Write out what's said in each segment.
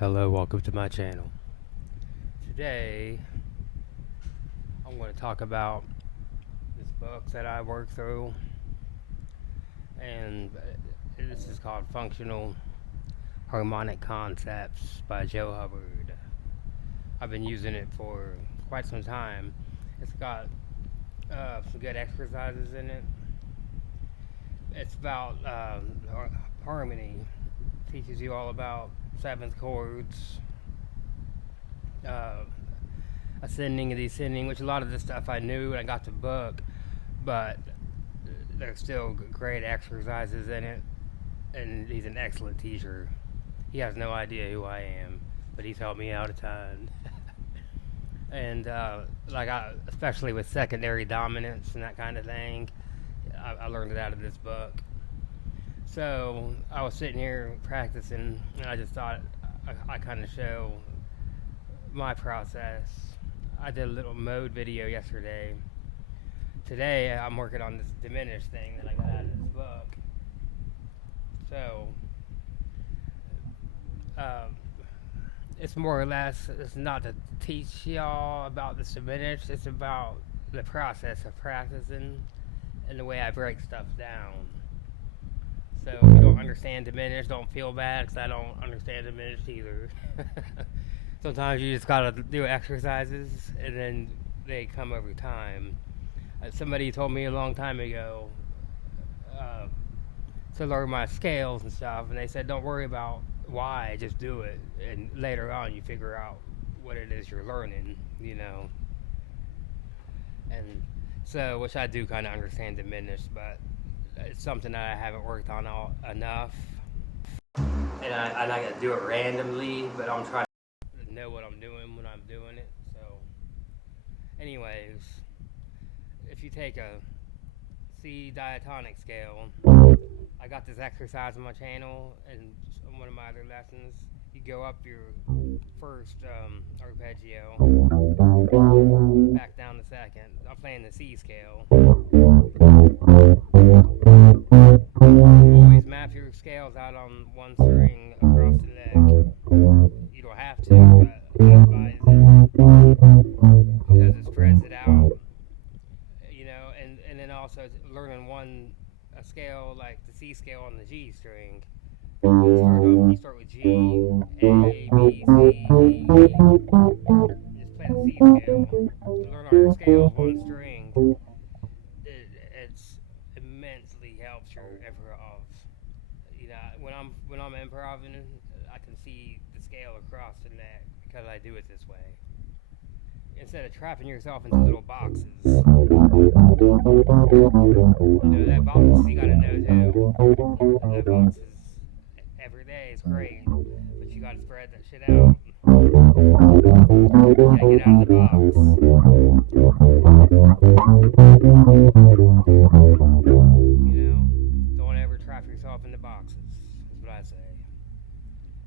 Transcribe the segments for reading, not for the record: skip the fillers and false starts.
Hello, welcome to my channel. Today, I'm going to talk about this book that I worked through, and this is called Functional Harmonic Concepts by Joe Hubbard. I've been using it for quite some time. It's got some good exercises in it. It's about harmony. Teaches you all about seventh chords, uh, ascending and descending, which a lot of this stuff I knew when I got the book, but there's still great exercises in it, and he's an excellent teacher. He has no idea who I am, but he's helped me out a ton. And especially with secondary dominance and that kind of thing, I learned it out of this book. So I was sitting here practicing, and I just thought I kind of show my process. I did a little mode video yesterday. Today I'm working on this diminished thing that I got out of this book. So it's more or less, it's not to teach y'all about this diminished, it's about the process of practicing and the way I break stuff down. So if you don't understand diminished, don't feel bad, because I don't understand diminished either. Sometimes you just gotta do exercises, and then they come over time. Somebody told me a long time ago to learn my scales and stuff, and they said don't worry about why, just do it, and later on you figure out what it is you're learning, you know. And so, which I do kind of understand diminished, but it's something that I haven't worked on enough. And I like to do it randomly, but I'm trying to know what I'm doing when I'm doing it. So, anyways, if you take a C diatonic scale, I got this exercise on my channel and one of my other lessons. You go up your first arpeggio, back down the second. I'm playing the C scale. Always map your scales out on one string across the neck. You don't have to, but I advise it because it spreads it out. You know, and then also learning a scale like the C scale on the G string. You start with G, A, B, C, E, E. Just play the C scale. Learn all your scales one string. It's immensely helps your improv. You know, when I'm improvising, I can see the scale across the neck because I do it this way. Instead of trapping yourself into little boxes. You know, that box you gotta know too. That box is every day is great, but you gotta spread that shit out. You gotta get out of the box. You know, don't ever trap yourself into boxes. That's what I say.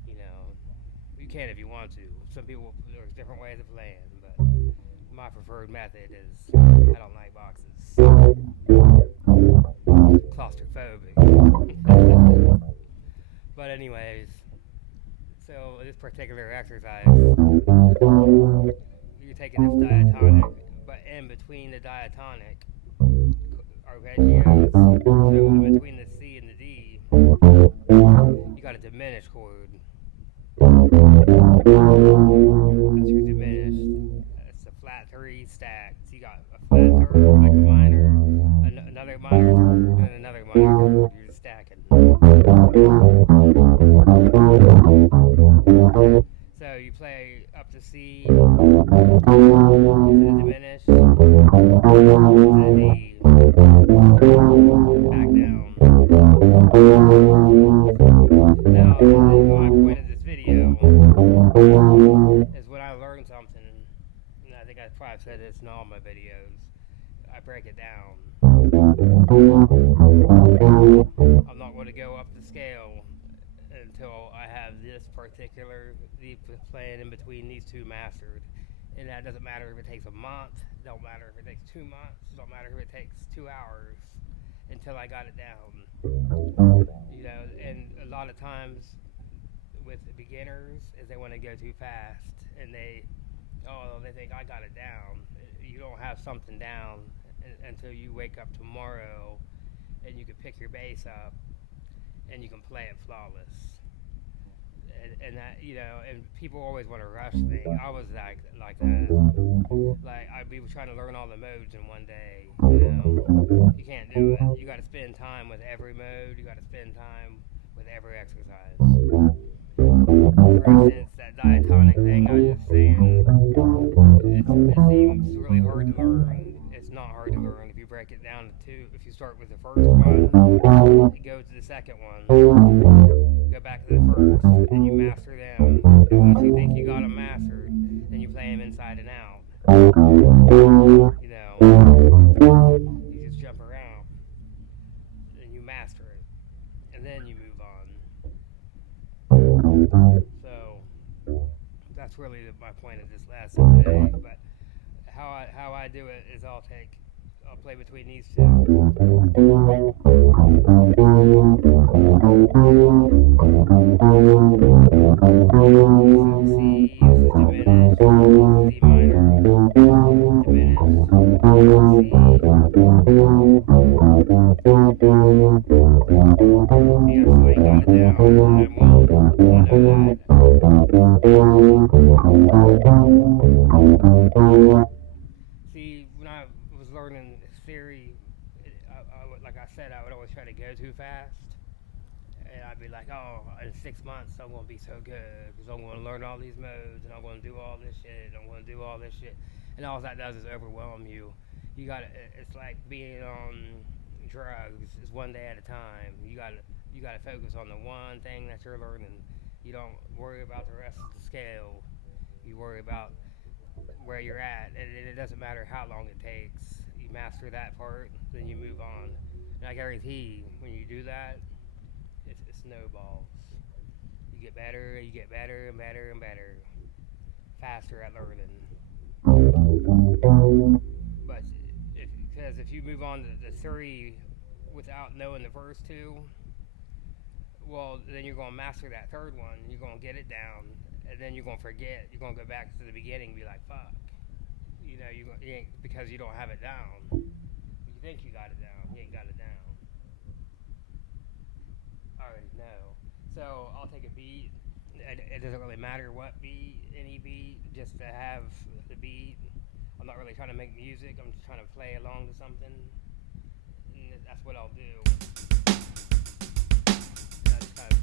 You know, you can if you want to. Some people, there's different ways of playing, but my preferred method is I don't like boxes. Claustrophobic. But anyways, so this particular exercise, you're taking this diatonic, but in between the diatonic arpeggios, so in between the C and the D, you got a diminished chord. That's your diminished. It's a flat three stacked. So you got a flat third, like a minor, another minor third, and another minor third. You're just stacking. So you play up to C, to the diminished, to the D, back down. Now, my point of this video is when I learn something, and I think I probably said this in all my videos, I break it down. I'm not going to go up the scale until I have this particular playing in between these two mastered. And that doesn't matter if it takes a month, don't matter if it takes 2 months, don't matter if it takes 2 hours until I got it down. You know, and a lot of times with beginners is they want to go too fast, and they think I got it down. You don't have something down until you wake up tomorrow, and you can pick your bass up, and you can play it flawless. And that, and people always want to rush things. I was like that. Like I'd be trying to learn all the modes in one day. You can't do it. You got to spend time with every mode. You got to spend time with every exercise. For instance, that diatonic thing I was just saying, it seems really hard to learn. It's not hard to learn if you break it down to two. If you start with the first one, you go to the second one, go back to the first, and you master them. And once you think you got them mastered, then you play them inside and out. You just jump around, and you master it, and then you move on. So that's really my point of this lesson today. But how I do it is I'll play between these two. C is diminished, D minor, diminished, C. See, I still ain't got it down. I'm well, See, when I was learning theory, like I said, I would always try to go too fast. And I'd be like, oh, in 6 months I'm going to be so good because I'm going to learn all these modes and I'm going to do all this shit and I'm going to do all this shit. And all that does is overwhelm you. It's like being on drugs. It's one day at a time. You got to focus on the one thing that you're learning. You don't worry about the rest of the scale. You worry about where you're at, and it doesn't matter how long it takes. You master that part, then you move on. And I guarantee when you do that, it snowballs. You get better and better and better, faster at learning. But because if you move on to the three without knowing the first two, well, then you're going to master that third one. You're going to get it down, and then you're going to forget. You're going to go back to the beginning and be like, fuck. Because you don't have it down. You think you got it down. You ain't got it down. I already know. So I'll take a beat. It doesn't really matter what beat, any beat, just to have the beat. I'm not really trying to make music. I'm just trying to play along to something. And that's what I'll do. That's kind of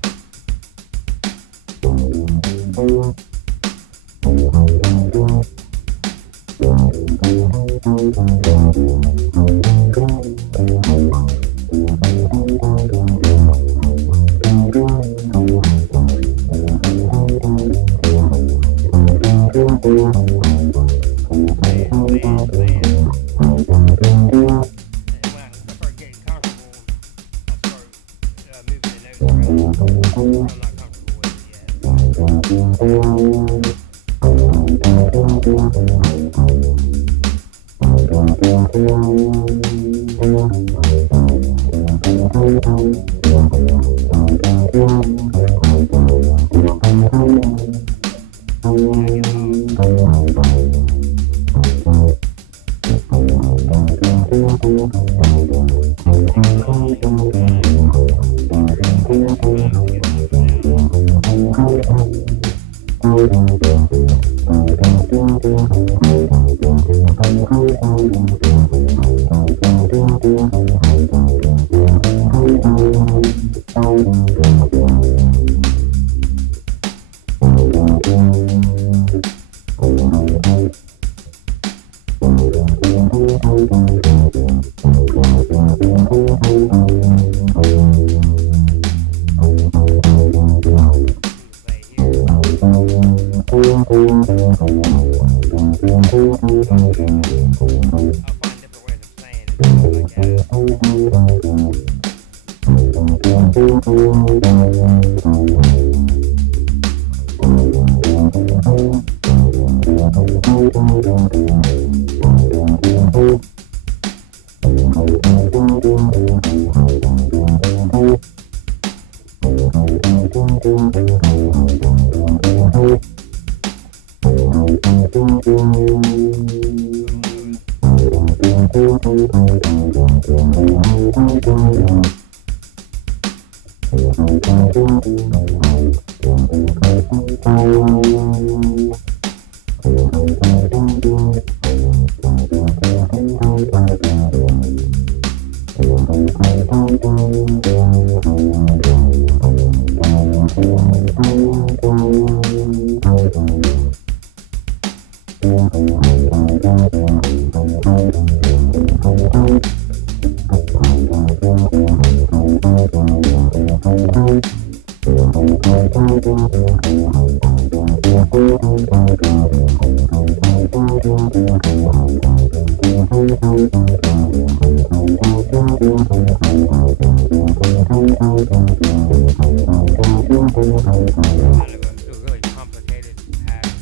Kind of a really complicated pattern.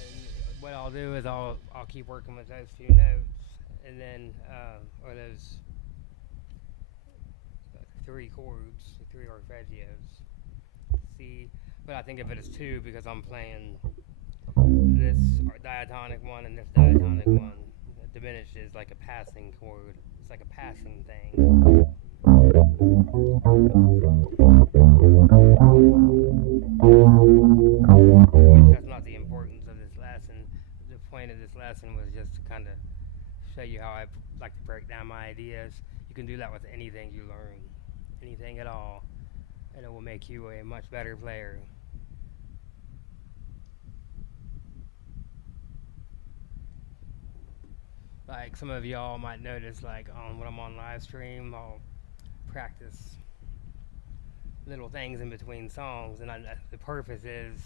And what I'll do is I'll keep working with those two notes, and then or those three chords, three arpeggios. C, but I think of it as two because I'm playing this diatonic one and this diatonic one. Diminished is like a passing chord. It's like a passing thing. Which that's not the importance of this lesson. The point of this lesson was just to kind of show you how I like to break down my ideas. You can do that with anything you learn, anything at all, and it will make you a much better player. Like some of y'all might notice, like on when I'm on live stream, I'll practice little things in between songs, and the purpose is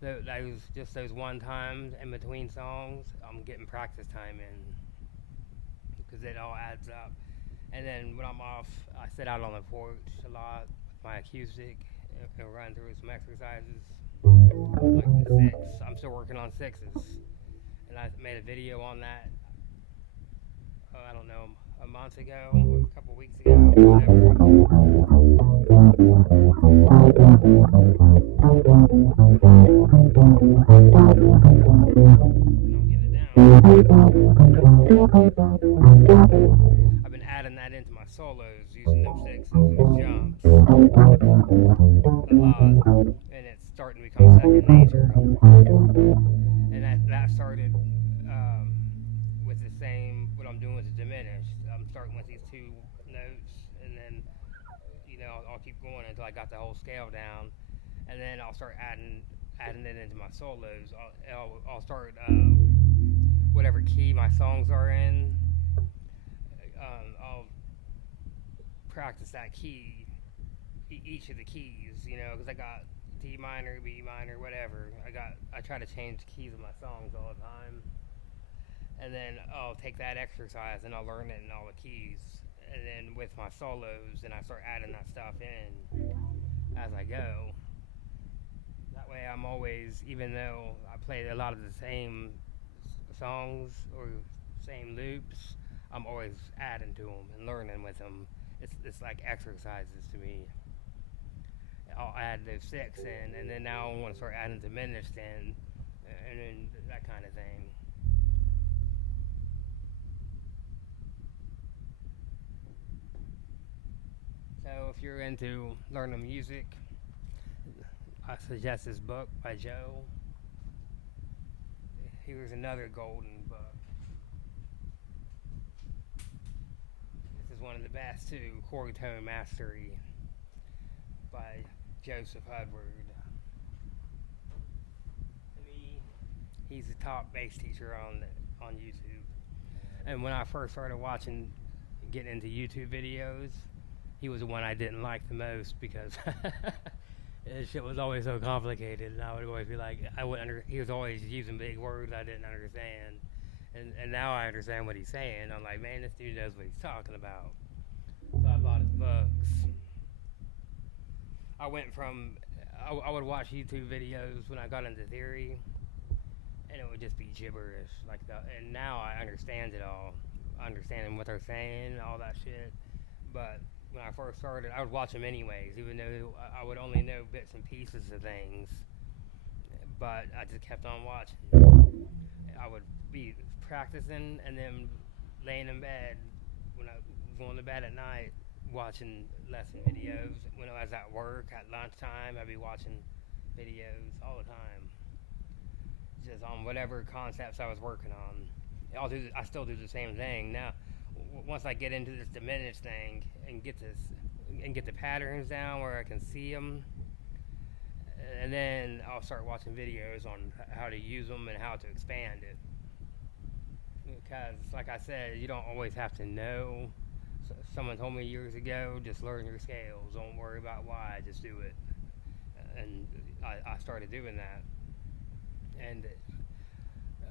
those just those one times in between songs. I'm getting practice time in because it all adds up. And then when I'm off, I sit out on the porch a lot with my acoustic and run through some exercises like the six. I'm still working on sixes, and I made a video on that. I don't know, a month ago, or a couple weeks ago, whatever. And I'm getting it down. I've been adding that into my solos, using them sixes and jumps a lot, and it's starting to become second nature. And that started with the same. What I'm doing is diminished. I'm starting with these two notes, and then I'll keep going until I got the whole scale down, and then I'll start adding it into my solos. I'll start whatever key my songs are in. I'll practice that key, each of the keys, because I got D minor, B minor, whatever. I try to change the keys of my songs all the time, and then I'll take that exercise and I'll learn it in all the keys, and then with my solos, and I start adding that stuff in as I go. That way, I'm always, even though I play a lot of the same songs or same loops, I'm always adding to them and learning with them. It's like exercises to me. I'll add those six in, and then now I want to start adding diminished in, and then that kind of thing. So if you're into learning music, I suggest this book by Joe. Here's another golden book. This is one of the best too, Chord Tone Mastery by Joseph Hudward. To me, he's the top bass teacher on YouTube. And when I first started getting into YouTube videos, he was the one I didn't like the most because his shit was always so complicated, and I would always be like, he was always using big words I didn't understand, and now I understand what he's saying. I'm like, man, this dude knows what he's talking about. So I bought his books. I would watch YouTube videos when I got into theory, and it would just be gibberish, and now I understand it all, understanding what they're saying, all that shit, but when I first started, I would watch them anyways, even though I would only know bits and pieces of things. But I just kept on watching. I would be practicing and then laying in bed when I was going to bed at night, watching lesson videos. When I was at work at lunchtime, I'd be watching videos all the time, just on whatever concepts I was working on. I still do the same thing now. Once I get into this diminished thing and get the patterns down where I can see them, and then I'll start watching videos on how to use them and how to expand it. Because, like I said, you don't always have to know. Someone told me years ago, just learn your scales. Don't worry about why, just do it. And I started doing that. And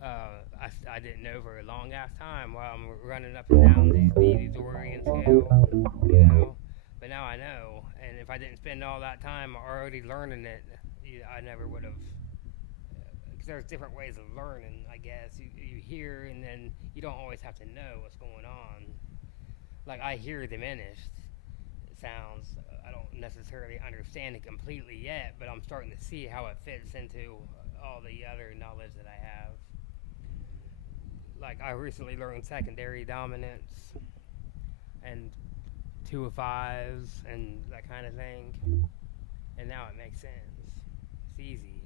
I didn't know for a long ass time while I'm running up and down these Dorian scale. But now I know. And if I didn't spend all that time already learning it, I never would have. Because there's different ways of learning, I guess. You hear, and then you don't always have to know what's going on. Like, I hear diminished sounds. I don't necessarily understand it completely yet, but I'm starting to see how it fits into all the other knowledge that I have. Like, I recently learned secondary dominance and two of fives and that kind of thing, and now it makes sense. It's easy.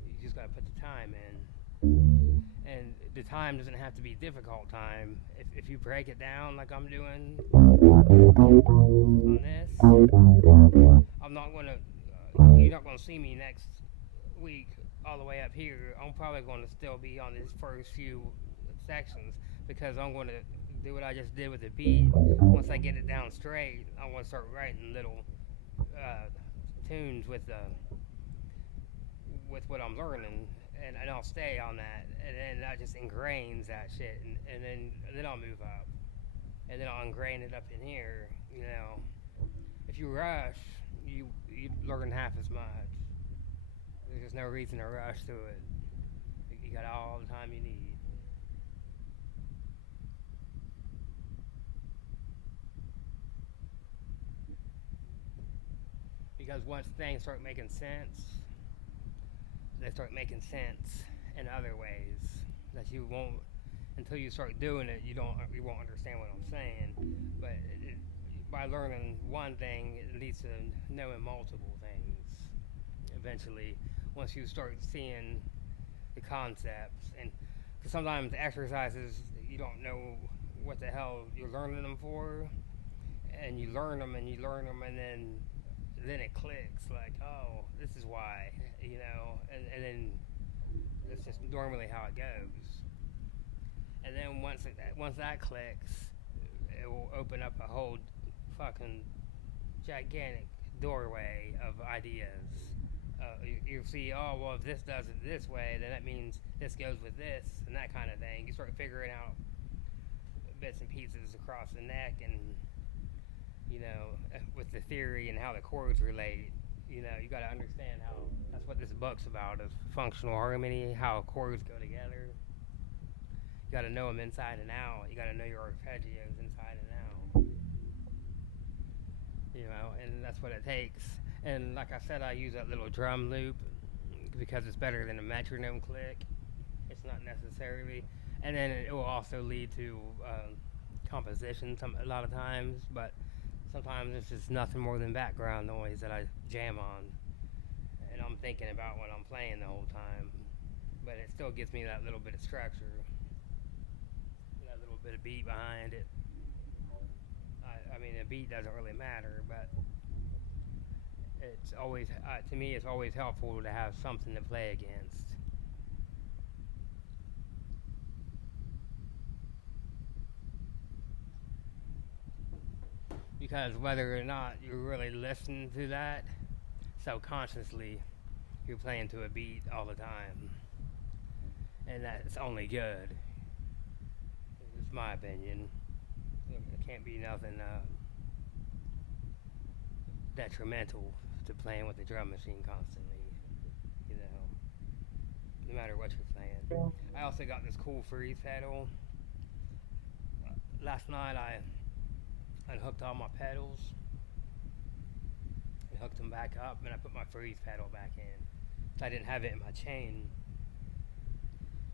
You just gotta put the time in, and the time doesn't have to be difficult time. If you break it down like I'm doing on this, I'm not gonna. You're not gonna see me next week all the way up here. I'm probably gonna still be on these first few sections because I'm gonna do what I just did with the beat. Once I get it down straight, I'm gonna start writing little uh, tunes with what I'm learning, and I'll stay on that, and then that just ingrains that shit, and then I'll move up, and then I'll ingrain it up in here. If you rush, you learn half as much. There's just no reason to rush to it. You got all the time you need. Because once things start making sense, they start making sense in other ways that you won't until you start doing it. You won't understand what I'm saying, but by learning one thing, it leads to knowing multiple things. Eventually, once you start seeing the concepts, and because sometimes the exercises you don't know what the hell you're learning them for, and you learn them and you learn them, and then it clicks like, oh, this is why, and then that's just normally how it goes. And then once that clicks, it will open up a whole fucking gigantic doorway of ideas. You see, oh well, if this does it this way, then that means this goes with this and that kind of thing. You start figuring out bits and pieces across the neck, and with the theory and how the chords relate. You got to understand how that's what this book's about, is functional harmony, how chords go together. You got to know them inside and out. You got to know your arpeggios inside and out. And that's what it takes. And like I said, I use that little drum loop because it's better than a metronome click. It's not necessarily, and then it will also lead to composition a lot of times, but sometimes it's just nothing more than background noise that I jam on, and I'm thinking about what I'm playing the whole time, but it still gives me that little bit of structure, that little bit of beat behind it. I mean, the beat doesn't really matter, but it's always, to me, it's always helpful to have something to play against. Because whether or not you really listen to that, subconsciously, you're playing to a beat all the time. And that's only good. It's my opinion. It can't be nothing detrimental to playing with the drum machine constantly, no matter what you're playing. I also got this cool freeze pedal. Last night unhooked all my pedals and hooked them back up, and I put my freeze pedal back in. So I didn't have it in my chain.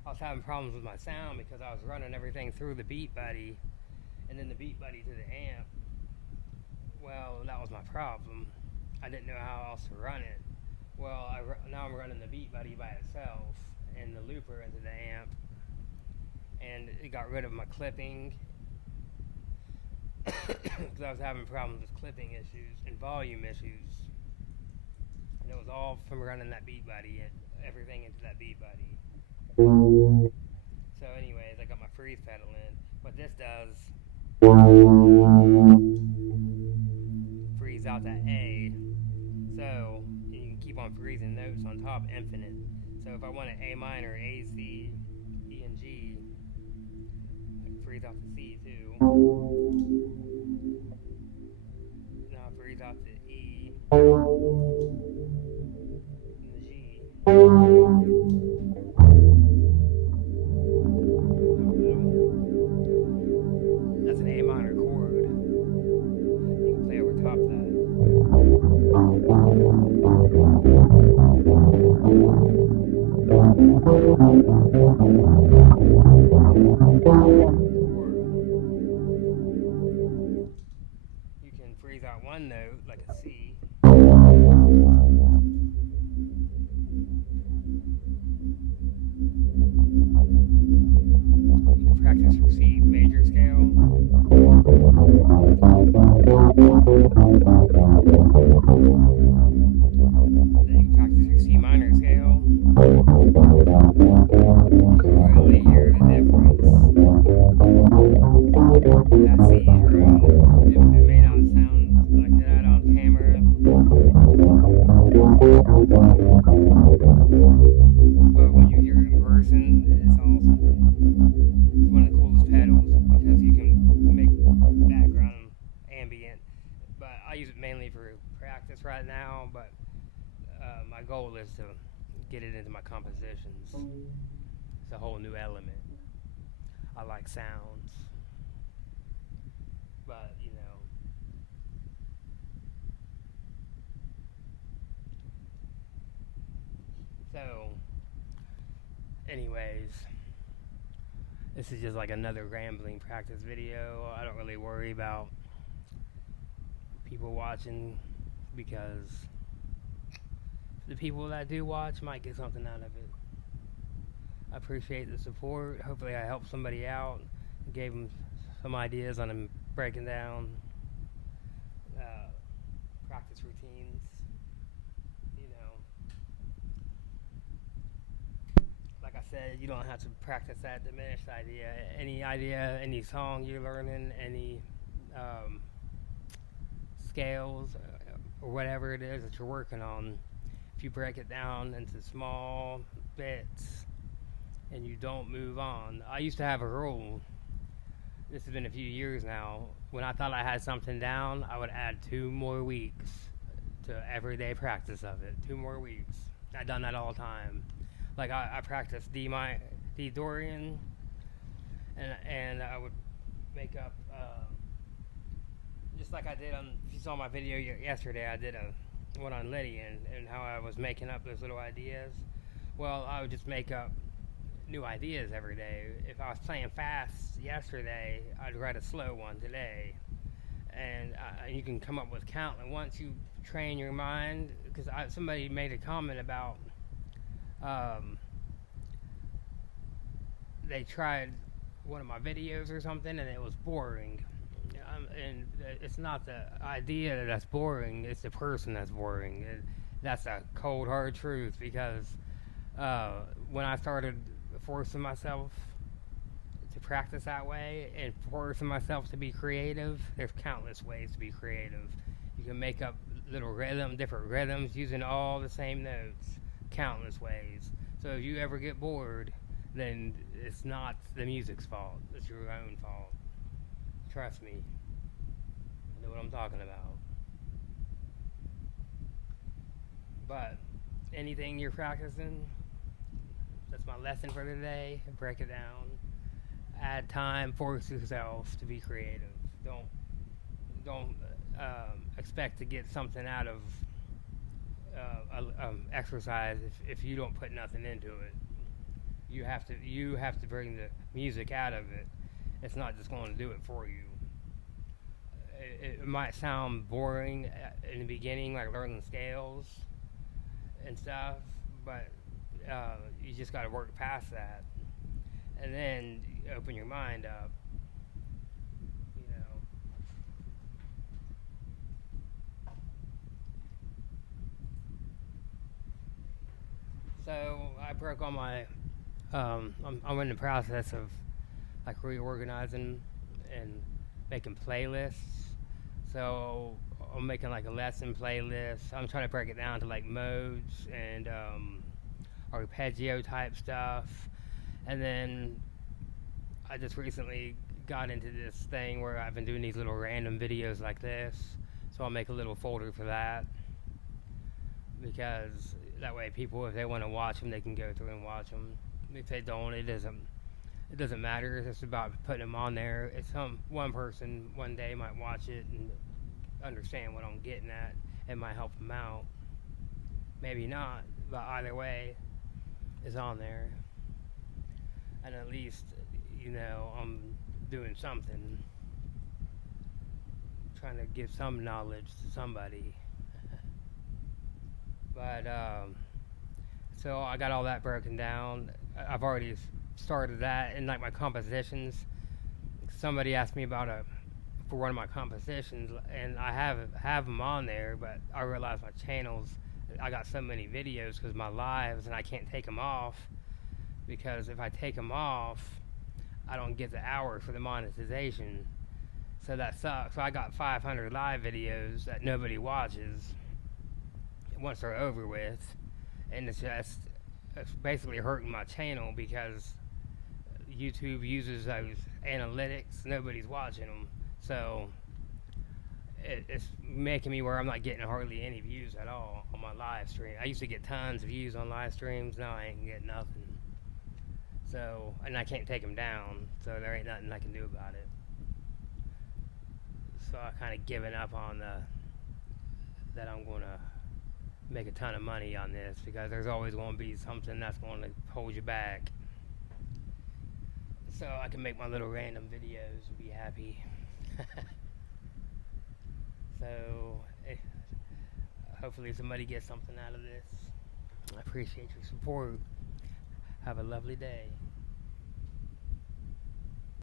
I was having problems with my sound because I was running everything through the Beat Buddy and then the Beat Buddy to the amp. Well, that was my problem. I didn't know how else to run it. Well, now I'm running the Beat Buddy by itself and the looper into the amp, and it got rid of my clipping because I was having problems with clipping issues and volume issues, and it was all from running that Beat Buddy and everything into that Beat Buddy. So, anyways, I got my freeze pedal in. What this does, freeze out that A, so you can keep on freezing notes on top infinite. So if I want an A minor, A, C, E, and G, I can freeze out the C too. Now I freeze out the E and the G. That's an A minor chord. You can play over top of that. You can freeze out one note like a C. You can practice your C major scale. And then you can practice your C minor scale. You can really hear the difference. That C drum, it may not sound like that on camera, but when you hear it in person, it's awesome. It's one of the coolest pedals because you can make background ambient. But I use it mainly for practice right now, but my goal is to get it into my compositions. It's a whole new element. I like sounds, but so anyways, this is just like another rambling practice video. I don't really worry about people watching because the people that do watch might get something out of it. I appreciate the support. Hopefully I helped somebody out, gave them some ideas on breaking down practice routines. Like I said, you don't have to practice that diminished idea. Any song you're learning, any scales or whatever it is that you're working on, if you break it down into small bits and you don't move on. I used to have a rule. This has been a few years now. When I thought I had something down, I would add 2 more weeks to everyday practice of it. 2 more weeks. I've done that all the time. Like I practiced D Dorian, and I would make up just like I did on. If you saw my video yesterday, I did one on Lydian and how I was making up those little ideas. Well, I would just make up new ideas every day. If I was playing fast yesterday, I'd write a slow one today, and you can come up with count. And once you train your mind, because somebody made a comment about they tried one of my videos or something and it was boring. And it's not the idea that's boring, it's the person that's boring. That's a cold hard truth because when I started forcing myself to practice that way and forcing myself to be creative, there's countless ways to be creative. You can make up different rhythms using all the same notes, countless ways. So if you ever get bored, then it's not the music's fault, it's your own fault. Trust me, I know what I'm talking about. But anything you're practicing, that's my lesson for today. Break it down. Add time, force yourself to be creative. Don't don't expect to get something out of exercise if you don't put nothing into it. You have to bring the music out of it. It's not just going to do it for you. It might sound boring in the beginning, like learning scales and stuff, but you just got to work past that, and then open your mind up. You know. So I broke all my. I'm in the process of like reorganizing and making playlists. So I'm making like a lesson playlist. I'm trying to break it down to like modes and arpeggio type stuff. And then I just recently got into this thing where I've been doing these little random videos like this. So I'll make a little folder for that because that way people, if they want to watch them, they can go through and watch them. If they don't, it doesn't matter. It's just about putting them on there. It's some one person one day might watch it and understand what I'm getting at. It might help them out. Maybe not, but either way, it's on there. And at least, I'm doing something, trying to give some knowledge to somebody. But so I got all that broken down. I've already started that in like my compositions. Somebody asked me about a for one of my compositions, and I have them on there, but I realized my channels. I got so many videos because my lives, and I can't take them off because if I take them off, I don't get the hours for the monetization. So that sucks. So I got 500 live videos that nobody watches once they're over with, and it's basically hurting my channel because YouTube uses those analytics. Nobody's watching them, so it's making me where I'm not getting hardly any views at all on my live stream. I used to get tons of views on live streams. Now I ain't getting nothing. So, and I can't take them down. So there ain't nothing I can do about it. So I kind of given up on that I'm gonna make a ton of money on this because there's always going to be something that's going to hold you back. So I can make my little random videos and be happy. So hopefully somebody gets something out of this. I appreciate your support. Have a lovely day.